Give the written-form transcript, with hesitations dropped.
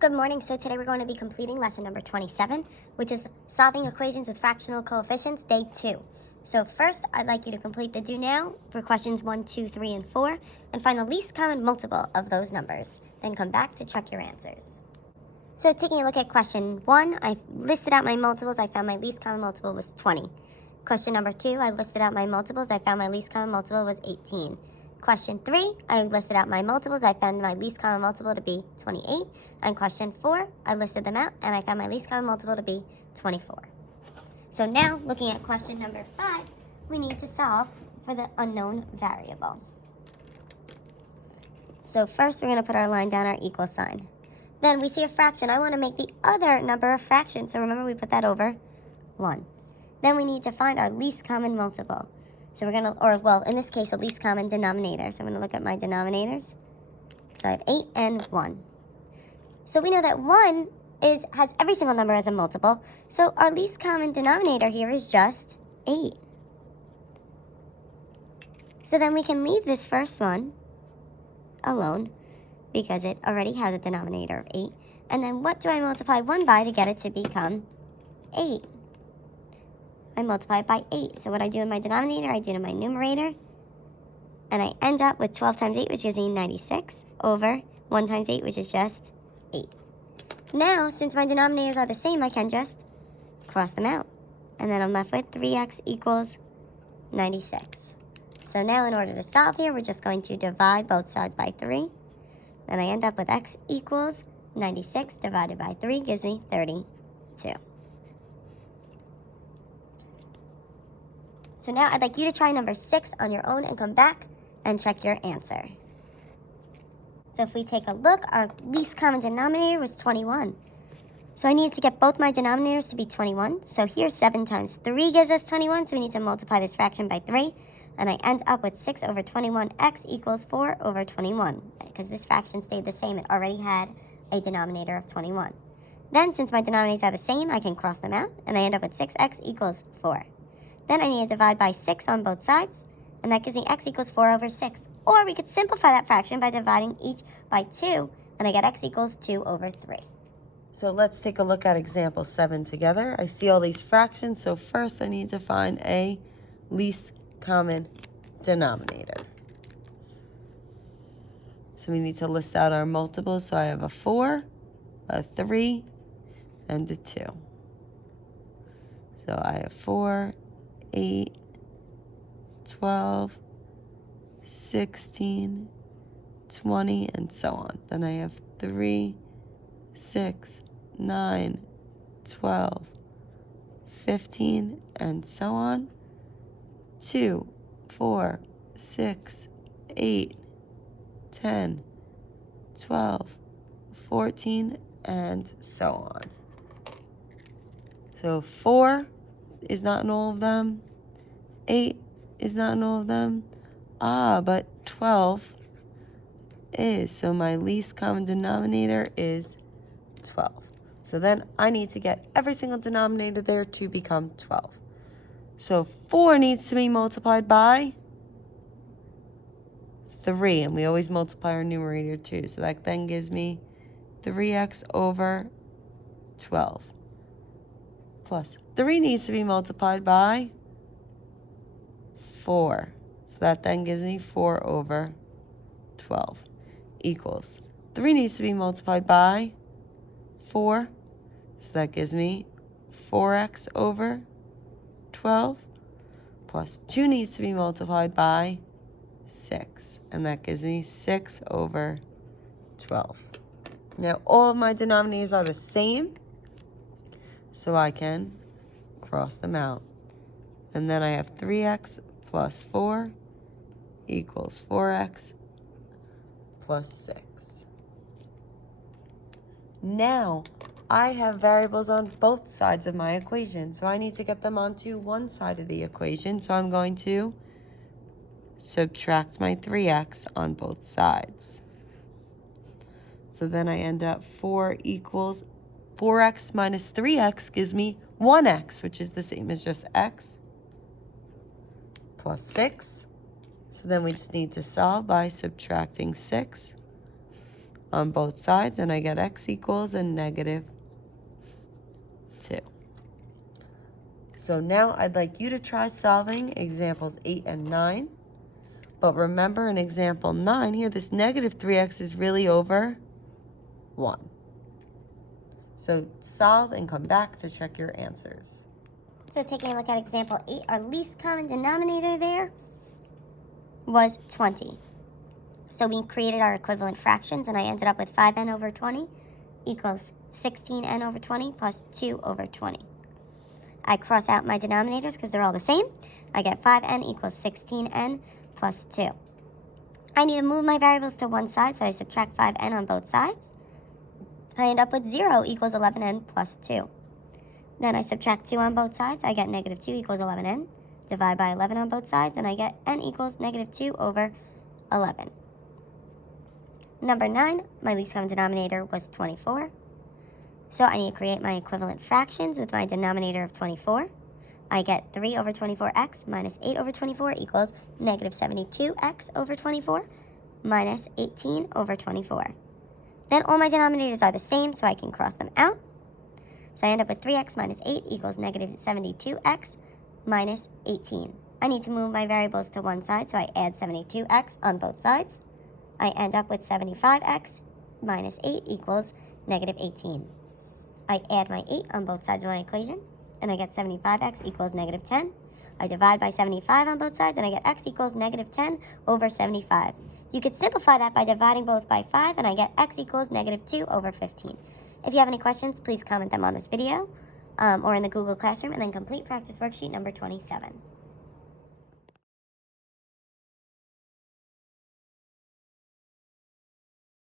Good morning. So today we're going to be completing lesson number 27, which is solving equations with fractional coefficients, day 2. So first, I'd like you to complete the do now for questions 1, 2, 3, and 4, and find the least common multiple of those numbers. Then come back to check your answers. So taking a look at question 1, I listed out my multiples. I found my least common multiple was 20. Question number 2, I listed out my multiples. I found my least common multiple was 18. Question 3, I listed out my multiples. I found my least common multiple to be 28. And question 4, I listed them out, and I found my least common multiple to be 24. So now, looking at question number 5, we need to solve for the unknown variable. So first, we're going to put our line down, our equal sign. Then we see a fraction. I want to make the other number a fraction. So remember, we put that over 1. Then we need to find our least common multiple. So we're going to, or well, in this case, a least common denominator. So I'm going to look at my denominators. So I have 8 and 1. So we know that 1 has every single number as a multiple. So our least common denominator here is just 8. So then we can leave this first one alone because it already has a denominator of 8. And then what do I multiply 1 by to get it to become 8? I multiply it by 8. So what I do in my denominator, I do in my numerator. And I end up with 12 times 8, which gives me 96, over 1 times 8, which is just 8. Now, since my denominators are the same, I can just cross them out. And then I'm left with 3x equals 96. So now in order to solve here, we're just going to divide both sides by 3. And I end up with x equals 96 divided by 3 gives me 32. So now I'd like you to try number 6 on your own and come back and check your answer. So if we take a look, our least common denominator was 21. So I need to get both my denominators to be 21. So here 7 times 3 gives us 21. So we need to multiply this fraction by 3. And I end up with 6 over 21. X equals 4 over 21. Because this fraction stayed the same. It already had a denominator of 21. Then since my denominators are the same, I can cross them out. And I end up with 6x equals 4. Then I need to divide by 6 on both sides, and that gives me x equals 4 over 6. Or we could simplify that fraction by dividing each by 2, and I get x equals 2 over 3. So let's take a look at example 7 together. I see all these fractions, so first I need to find a least common denominator. So we need to list out our multiples. So I have a 4, a 3, and a 2. So I have 4, 8, 12, 16, 20, and so on. Then I have 3, 6, 9, 12, 15, and so on. 2, 4, 6, 8, 10, 12, 14, and so on. So 4 is not in all of them. 8 is not in all of them. But 12 is. So my least common denominator is 12. So then I need to get every single denominator there to become 12. So 4 needs to be multiplied by 3. And we always multiply our numerator too. So that then gives me 3x over 12. Plus 3 needs to be multiplied by 4. So that then gives me 4 over 12 equals 3 needs to be multiplied by 4. So that gives me 4x over 12 plus 2 needs to be multiplied by 6. And that gives me 6 over 12. Now all of my denominators are the same. So I can cross them out. And then I have 3x plus 4 equals 4x plus 6. Now, I have variables on both sides of my equation. So I need to get them onto one side of the equation. So I'm going to subtract my 3x on both sides. So then I end up 4 equals 4x minus 3x gives me 1x, which is the same as just x, plus 6. So then we just need to solve by subtracting 6 on both sides, and I get x equals a negative 2. So now I'd like you to try solving examples 8 and 9. But remember, in example 9 here, this negative 3x is really over 1. So solve and come back to check your answers. So taking a look at example 8, our least common denominator there was 20. So we created our equivalent fractions, and I ended up with 5n over 20 equals 16n over 20 plus 2 over 20. I cross out my denominators because they're all the same. I get 5n equals 16n plus 2. I need to move my variables to one side, so I subtract 5n on both sides. I end up with 0 equals 11n plus 2. Then I subtract 2 on both sides. I get negative 2 equals 11n. Divide by 11 on both sides, and I get n equals negative 2 over 11. Number 9, my least common denominator was 24. So I need to create my equivalent fractions with my denominator of 24. I get 3 over 24x minus 8 over 24 equals negative 72x over 24 minus 18 over 24. Then all my denominators are the same, so I can cross them out. So I end up with 3x minus 8 equals negative 72x minus 18. I need to move my variables to one side, so I add 72x on both sides. I end up with 75x minus 8 equals negative 18. I add my 8 on both sides of my equation, and I get 75x equals negative 10. I divide by 75 on both sides, and I get x equals negative 10 over 75. You could simplify that by dividing both by 5, and I get x equals negative 2 over 15. If you have any questions, please comment them on this video or in the Google Classroom, and then complete practice worksheet number 27.